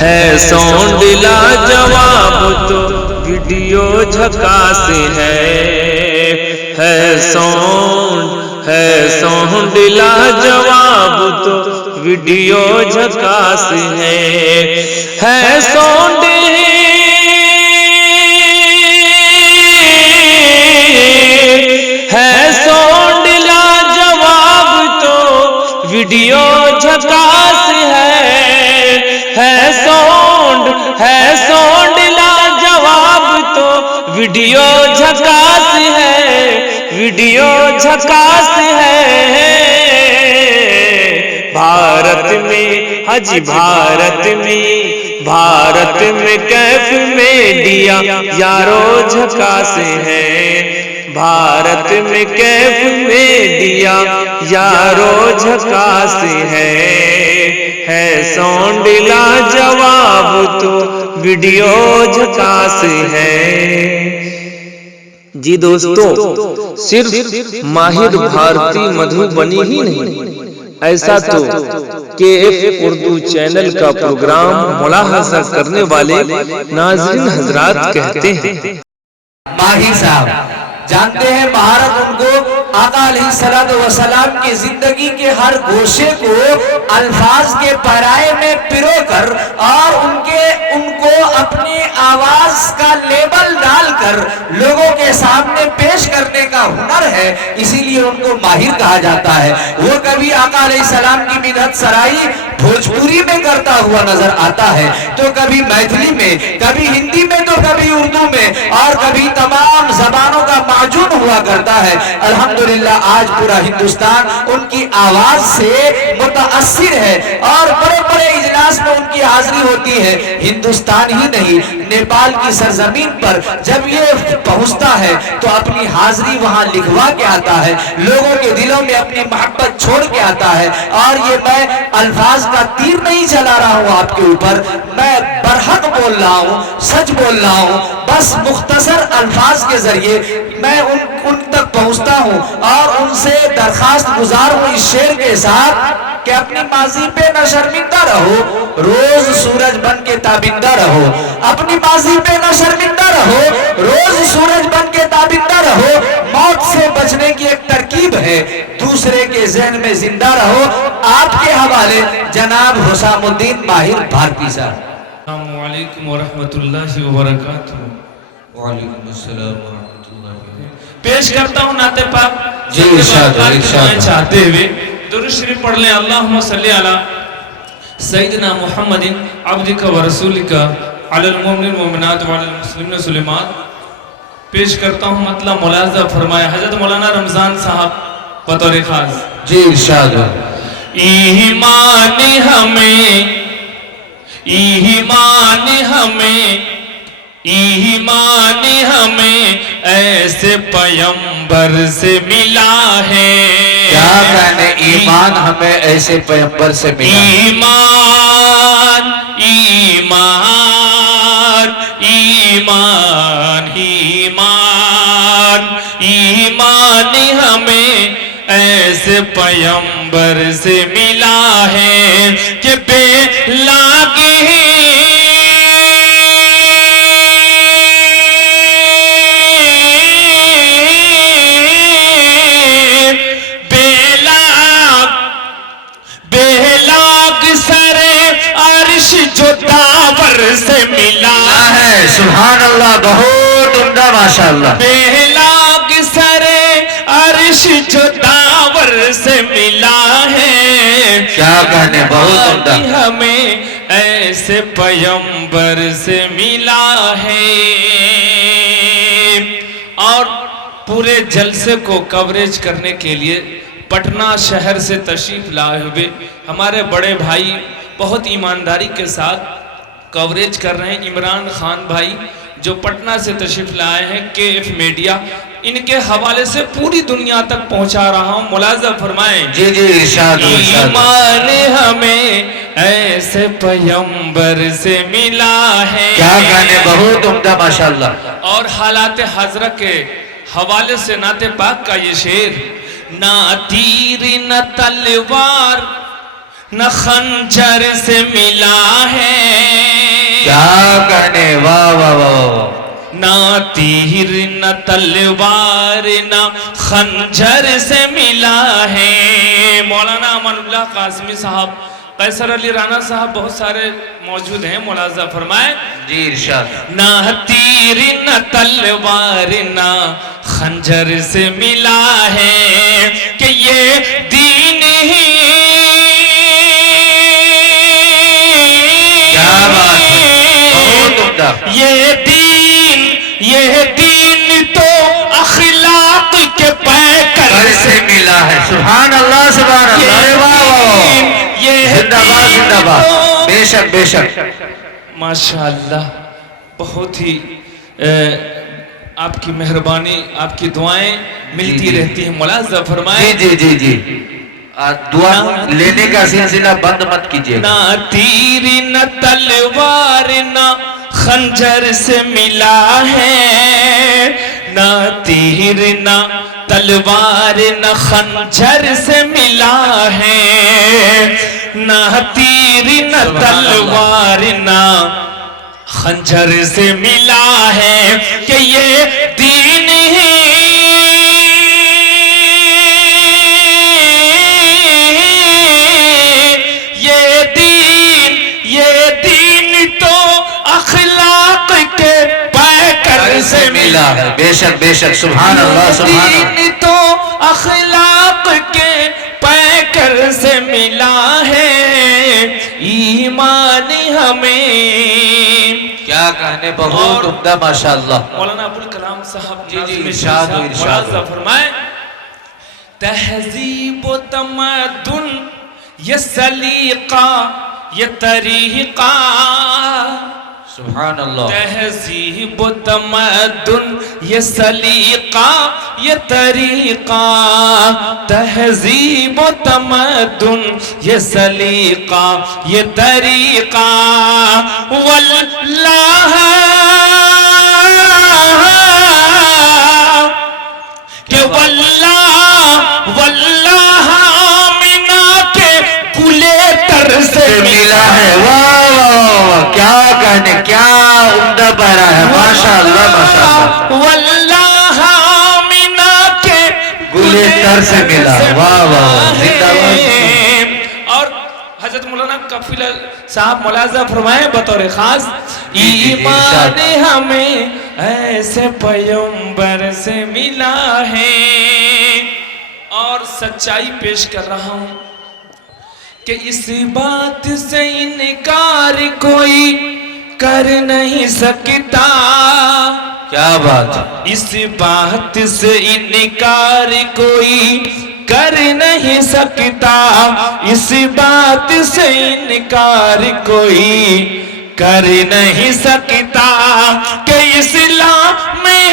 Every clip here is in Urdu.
ہے ساؤنڈ لاجواب تو ویڈیو جھکاس ہے ساؤنڈ لاجواب تو ویڈیو جھکاس ہے ساؤنڈ لاجواب تو ویڈیو جھکاس ہے ساؤنڈ لاجواب تو ویڈیو جھکاس ہے بھارت میں حجی بھارت میں کیف میڈیا یارو جھکاس ہے بھارت میں کیف میڈیا یارو جھکاس ہے ساؤنڈ لاجواب تو ویڈیو جھکاس ہے۔ جی دوستو، صرف ماہر بھارتی مدھوبنی ہی نہیں، ایسا تو KF اردو چینل کا پروگرام ملاحظہ کرنے والے ناظرین حضرات کہتے ہیں۔ ماہر صاحب جانتے ہیں مہارت ان کو آقا علیہ السلام کی زندگی کے ہر گوشے کو الفاظ کے پرائے میں پرو کر اور ان کو اپنی آواز کا لیبل ڈال کر لوگوں کے سامنے پیش کرنے کا ہنر ہے، اسی لیے ان کو ماہر کہا جاتا ہے۔ وہ کبھی آقا علیہ السلام کی مدحت سرائی بھوجپوری میں کرتا ہوا نظر آتا ہے، تو کبھی میتھلی میں، کبھی ہندی میں، تو کبھی اردو میں، اور کبھی تمام زبانوں کا معجون ہوا کرتا ہے۔ الحمدللہ آج پورا ہندوستان ان کی آواز سے متاثر ہے اور بڑے بڑے اجلاس میں ان کی حاضری ہوتی ہے۔ ہندوستان ہی نہیں، نیپال کی سرزمین پر جب یہ پہنچتا ہے تو اپنی حاضری وہاں لکھوا کے آتا ہے، لوگوں کے دلوں میں اپنی محبت چھوڑ کے آتا ہے۔ اور یہ میں الفاظ کا تیر نہیں چلا رہا ہوں آپ کے اوپر، میں برحق بول رہا ہوں، سچ بول رہا ہوں۔ بس مختصر الفاظ کے ذریعے میں ان تک پہنچتا ہوں اور ان سے درخواست گزار ہوں اس شعر کے ساتھ کہ اپنی ماضی پہ نہ شرمندہ رہو، روز سورج بن کے تابندہ رہو۔ اپنی ماضی پہ نہ شرمندہ رہو، روز سورج بن کے تابندہ رہو۔ موت سے بچنے کی ایک ترکیب ہے، دوسرے کے ذہن میں زندہ رہو۔ آپ کے حوالے جناب حسام الدین ماہر بھارتی صاحب۔ السلام علیکم ورحمۃ اللہ وبرکاتہ۔ وعلیکم السلام ورحمۃ اللہ وبرکاتہ۔ پیش کرتا ہوں نعت پاک جی ارشاد چاہتے ہوئے درود شریف پڑھ لیں۔ اللہم صلی علی سیدنا محمد عبدک و رسولک علی المؤمنین والمؤمنات وعلی المسلمین والمسلمات۔ پیش کرتا ہوں مطلب ملاحظہ فرمایا حضرت مولانا رمضان صاحب بطور خاص۔ جی ارشاد۔ ایمان ہمیں ایسے پیمبر سے ملا ہے۔ کیا کہنے ایمان ہمیں ایسے پیمبر سے ملا ہے۔ ایمان ہمیں ایسے پیمبر سے ملا ہے کہ بے لاگے سے ملا ہے۔ سبحان اللہ، بہت عمدہ ماشاءاللہ۔ بہلاگ سر عرش جو داور سے ملا ہے۔ کیا کہنے، بہت عمدہ۔ ہمیں ایسے پیمبر سے ملا ہے۔ اور پورے جلسے کو کوریج کرنے کے لیے پٹنہ شہر سے تشریف لائے ہوئے ہمارے بڑے بھائی بہت ایمانداری کے ساتھ کوریج کر رہے ہیں، عمران خان بھائی جو پٹنہ سے تشریف لائے ہیں، KF میڈیا، ان کے حوالے سے پوری دنیا تک پہنچا رہا ہوں، ملاحظہ فرمائیں۔ جی ارشاد۔ ایمان ہمیں ایسے پیمبر سے ملا ہے۔ کیا کہنے، بہت عمدہ ماشاءاللہ۔ اور حالات حاضرہ کے حوالے سے نعت پاک کا یہ شعر، نہ تیر نہ تلوار نہ خنجر سے ملا ہے۔ واہ واہ واہ واہ، نہ تیر نہ تلوار نہ خنجر سے ملا ہے. مولانا امان اللہ قاسمی صاحب، قیصر علی رانا صاحب، بہت سارے موجود ہیں، ملاحظہ فرمائیں. جی ارشاد. نہ تیر نہ تلوار نہ خنجر سے ملا ہے کہ یہ دین ہی. کیا بات ہے، بہت عمدہ. یہ دین تو اخلاق کے پیکر سے ملا ہے. سبحان اللہ سبحان اللہ. ارے واہ واہ، زندہ باد زندہ باد. بے شک بے شک. ماشاءاللہ، بہت ہی آپ کی مہربانی، آپ کی دعائیں ملتی رہتی ہیں. ملاحظہ فرمائیں. جی جی جی جی، دعا لینے کا سلسلہ بند مت کیجیے. نہ تیر نہ تلوار نہ خنجر سے ملا ہے. نہ تیر نہ تلوار نہ خنجر سے ملا ہے. نہ تیر نہ تلوار نہ خنجر سے ملا ہے کہ یہ دین ہی. یہ دین تو اخلاق کے پیکر سے ملا ہے. بے شک بے شک. سبحان اللہ سبحان اللہ. دین تو اخلاق کے پیکر سے ملا ہے. ایمان ہمیں کیا کہنے، بہت عمدہ ماشاءاللہ. مولانا ابوالکلام صاحب جی جی ارشاد و ارشاد. ملاحظہ فرمائیں. تہذیب و تمدن یہ سلیقہ یہ طریقہ. سبحان اللہ. تہذیب و تمدن یہ سلیقہ یہ طریقہ. تہذیب و تمدن یہ سلیقہ یہ طریقہ. واللہ کہ واللہ آمنہ کے گلے تر سے ملا ہے. واہ واہ واہ، کیا کہنے، کیا عمدہ پیرا ہے. ماشاءاللہ ماشاءاللہ. واللہ آمنہ کے گلے تر سے ملا. واہ واہ، زندہ باد. اور حضرت مولانا کفیل صاحب ملاحظہ فرمائیں بطور خاص. ایمان ہمیں ایسے پیغمبر سے ملا ہے. اور سچائی پیش کر رہا ہوں کہ اس بات سے انکار کوئی کر نہیں سکتا. کیا بات ہے. اس بات سے انکار کوئی کر نہیں سکتا. اس بات سے انکار کوئی کر نہیں سکتا کہ اسلام میں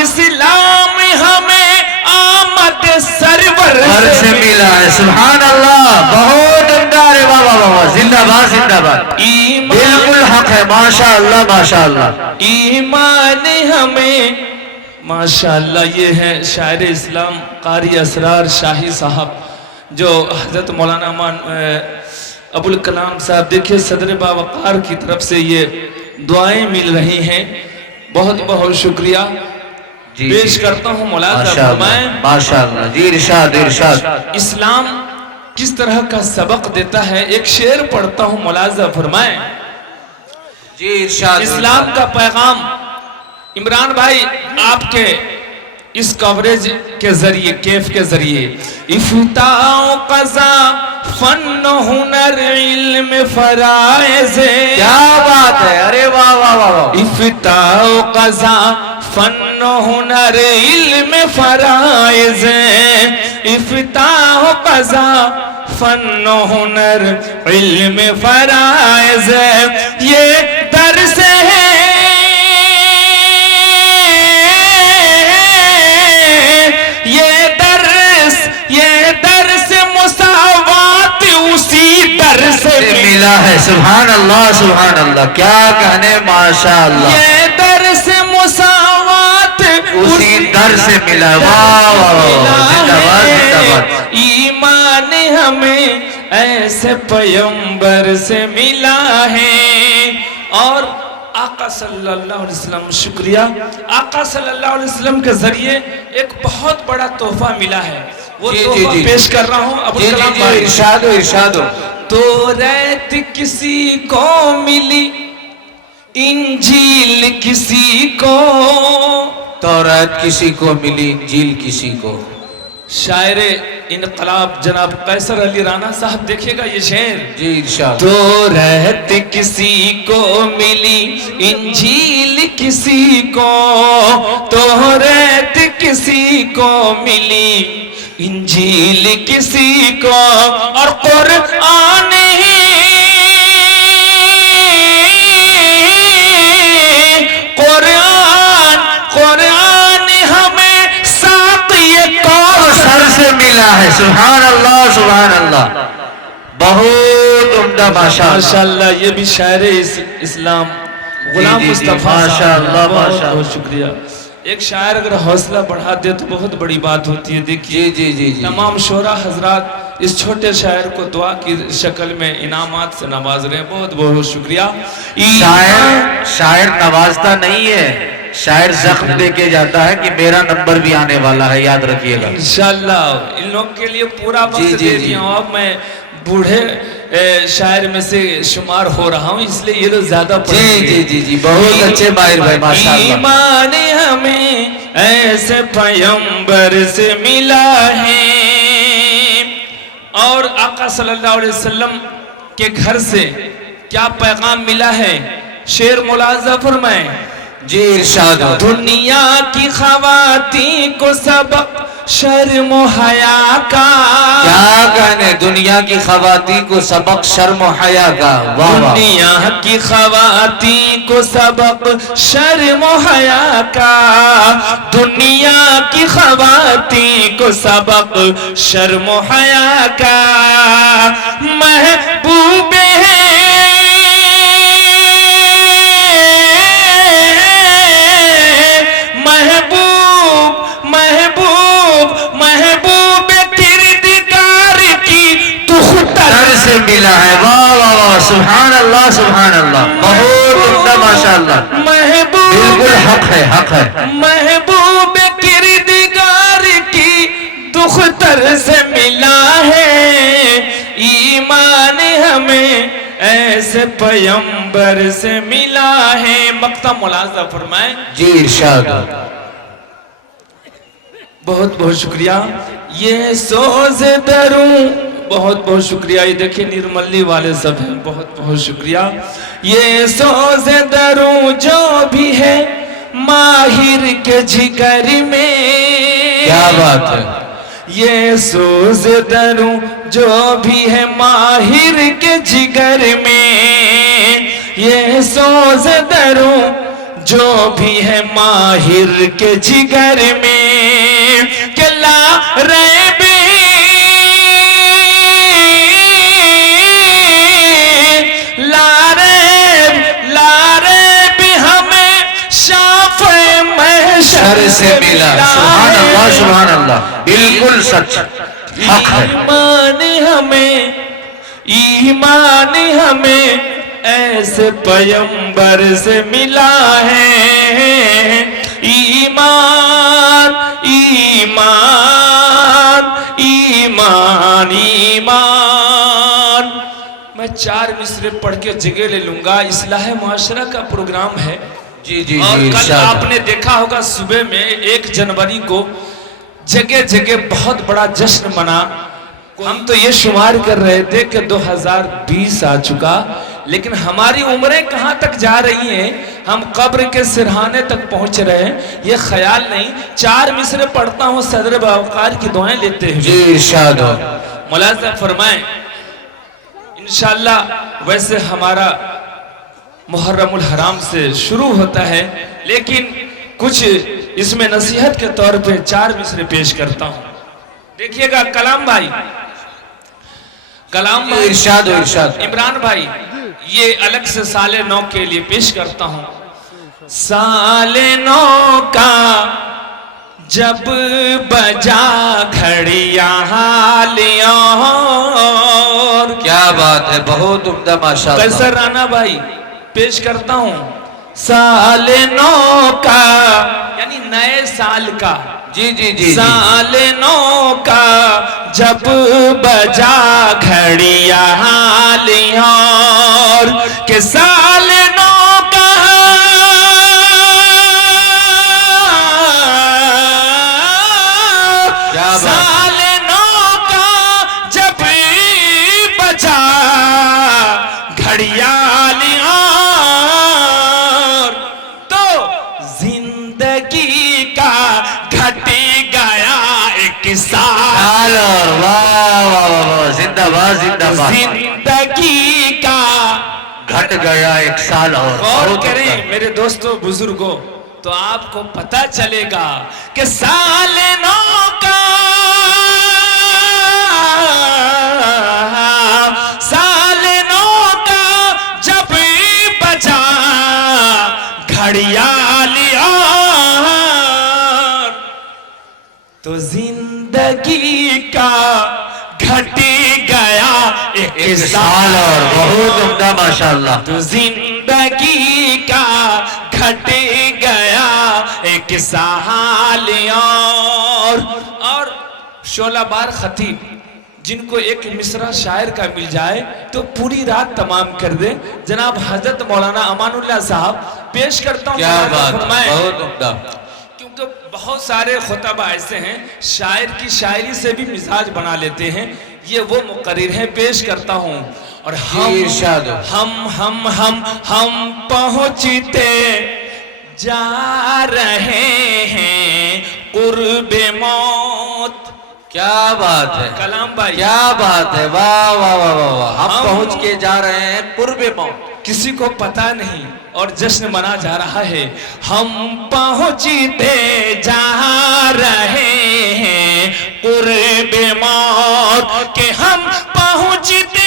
اسلام ہمیں آمد سرور سے ملا ہے. سبحان اللہ، بہت عمدہ. ارے واہ واہ واہ، زندہ باد زندہ باد. بالکل حق ہے. ماشاءاللہ ماشاءاللہ. ایمان ہمیں ماشاءاللہ. یہ ہے شاعر اسلام قاری اسرار شاہی صاحب، جو حضرت مولانا امان ابوالکلام صاحب. دیکھیں صدر باوقار کی طرف سے یہ دعائیں مل رہی ہیں. بہت بہت شکریہ پیش کرتا ہوں. ملاحظہ فرمائیں. ماشاءاللہ. جی ارشاد ارشاد. اسلام کس طرح کا سبق دیتا ہے. ایک شعر پڑھتا ہوں، ملاحظہ فرمائیں. جی ارشاد. اسلام کا پیغام. عمران بھائی آپ کے اس کوریج کے ذریعے، کیف کے ذریعے، افتاء و قضا فن و ہنر علم فرائض. کیا بات ہے. ارے واہ واہ واہ. افتاء و قضا فن و ہنر علم فرائض. افتاء و قضا فن و ہنر علم فرائض. یہ درس ہے یہ درس مساوات اسی درس ملا ہے. سبحان اللہ سبحان اللہ. کیا کہنے، ماشاءاللہ. یہ درس مساوات اسی در سے ملا. واہ واہ واہ، زندہ باد زندہ باد. ایمان ہمیں ایسے پیغمبر سے ملا ہے. اور آقا صلی اللہ علیہ وسلم، شکریہ، آقا صلی اللہ علیہ وسلم کے ذریعے ایک بہت بڑا تحفہ ملا ہے. وہ تحفہ پیش کر رہا ہوں ابو الکلام بھائی. ارشاد ہو ارشاد ہو. تو ریت کسی کو ملی، انجیل کسی کو، تورات کسی کو ملی، انجیل کسی کو. شاعر انقلاب جناب قیصر علی رانا صاحب دیکھیے گا یہ شعر. جی ارشاد. تو رہت کسی کو ملی، انجیل کسی کو، تو رہت کسی کو ملی، انجیل کسی کو، اور قرآن ہی قرآن ہمیں ساقی کوثر سے ملا ہے. سبحان اللہ سبحان اللہ. بہت عمدہ ماشاء اللہ. یہ بھی شاعر اسلام غلام مصطفیٰ ماشاء اللہ ماشاء بہت شکریہ. ایک شاعر اگر حوصلہ بڑھا دے تو بہت بڑی بات ہوتی ہے. دیکھیے جی جی جی. تمام شعراء حضرات اس چھوٹے شاعر کو دعا کی شکل میں انعامات سے نواز رہے ہیں. بہت بہت شکریہ. شاعر نوازتا نہیں ہے، شاعر زخم دے کے جاتا ہے کہ میرا نمبر بھی آنے والا ہے، یاد رکھیے گا. انشاءاللہ ان لوگ کے لیے پورا وقت دے دیا ہوں. اب میں بوڑھے شاعر میں سے شمار ہو رہا ہوں، اس لئے یہ لوگ زیادہ پڑھیں گے. جی جی جی بہت اچھے ماہر بھائی ماشاءاللہ. ایمان ہمیں ایسے پیغمبر سے ملا ہے. اور آقا صلی اللہ علیہ وسلم کے گھر سے کیا پیغام ملا ہے، شعر ملاحظہ فرمائیں. جی ارشاد. دنیا کی خواتین کو سبق شرم و حیا کا. کیا کہنے، دنیا کی خواتین کو سبق شرم و حیا کا. دنیا کی خواتین کو سبق شرم و حیا کا. دنیا کی خواتین کو سبق شرم و حیا کا. محبوب ہے ملا ہے. واہ واہ واہ سبحان اللہ سبحان اللہ. بہت عمدہ ماشاءاللہ. بالکل حق ہے حق ہے. محبوب کردگار کی دختر سے ملا ہے. ایمان ہمیں ایسے پیغمبر سے ملا ہے. مقطع ملاحظہ فرمائیں. جی ارشاد. بہت بہت شکریہ. یہ سوز دروں، بہت بہت شکریہ. یہ دیکھیں نرملی والے سب ہیں، بہت بہت شکریہ. یہ سوز دروں جو بھی ہے ماہر کے جگر میں. کیا بات ہے. یہ سوز دروں جو بھی ہے ماہر کے جگر میں. یہ سوز دروں جو بھی ہے ماہر کے جگر میں. کہ لا ریب شر سے ملا. سبحان اللہ سبحان اللہ. بالکل سچ حق ہے. ایمان ہمیں ایسے پیغمبر سے ملا ہے. ایمان ایمان ایمان ایمان. میں 4 مصرے پڑھ کے جگہ لے لوں گا. اصلاح معاشرہ کا پروگرام ہے. جی جی اور جی. کل آپ نے دیکھا ہوگا صبح میں 1 جنوری کو جگہ جگہ بہت بڑا جشن منا. ہم تو یہ شمار کر رہے تھے کہ 2020 آ چکا، لیکن ہماری عمریں کہاں تک جا رہی ہیں. ہم قبر کے سرہانے تک پہنچ رہے ہیں، یہ خیال نہیں. 4 مصرے پڑھتا ہوں صدر باوقار کی دعائیں لیتے ہیں. جی ارشاد. ملاحظہ فرمائیں. انشاءاللہ ویسے ہمارا محرم الحرام سے شروع ہوتا ہے، لیکن کچھ اس میں نصیحت کے طور پہ 4 مصرے پیش کرتا ہوں. دیکھیے گا کلام بھائی، کلام بھائی، ارشاد ارشاد. عمران بھائی، یہ الگ سے سال نو کے لیے پیش کرتا ہوں. سال نو کا جب بجا گھڑیاں حالیوں، بات ہے، بہت عمدہ ماشاءاللہ. قیصر رانا بھائی پیش کرتا ہوں. سال نو کا یعنی نئے سال کا، جی جی جی. سال نو کا جب بجا گھڑیال اور کہ سال نو کا سال نو کا جب بجا گھڑیال اور تو زندگی کا گھٹ گیا ایک سال. واہ واہ واہ، زندہ باد زندہ باد. زندگی کا گھٹ گیا ایک سال اور. غور کریں میرے دوستوں بزرگوں تو آپ کو پتہ چلے گا کہ سال نو کا سال نو کا جب بجا گھڑیال اور تو زندگی کا گھٹ گیا ایک سال اور. بہت عمدہ ماشاءاللہ. تو زندگی کا گھٹ گیا ایک سال اور شعلہ بار خطیب جن کو ایک مصرع شاعر کا مل جائے تو پوری رات تمام کر دے. جناب حضرت مولانا امان اللہ صاحب پیش کرتا ہوں. کیا بات، بہت عمدہ. کیونکہ بہت سارے خطبہ ایسے ہیں شاعر کی شاعری سے بھی مزاج بنا لیتے ہیں. یہ وہ مقرر ہیں. پیش کرتا ہوں. اور ہم پہنچتے جا رہے ہیں قرب موت. کیا بات ہے کلام بھائی، کیا بات ہے. واہ واہ واہ واہ. ہم پہنچ کے جا رہے ہیں قرب موت. کسی کو پتا نہیں اور جشن منا جا رہا ہے. ہم پہنچتے جا رہے ہیں قرب موت کہ ہم پہنچتے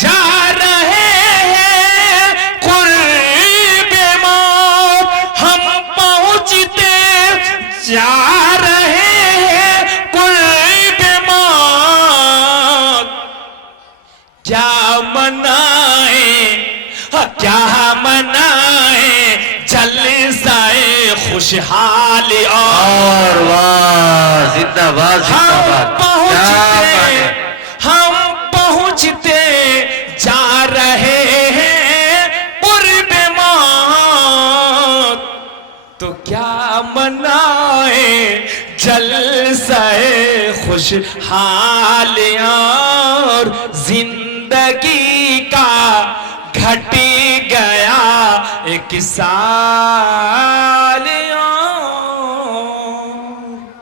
جا رہے ہیں قرب موت. ہم پہنچتے جا رہے ہیں قرب موت. کیا منائیں کیا منائیں جلسہ خوشحال اور. واہ زندہ باد زندہ باد. ہم پہنچتے جا رہے ہیں قرب موت. تو کیا منائیں جلسہ خوشحال اور زندگی کا گھٹ گیا ایک سال.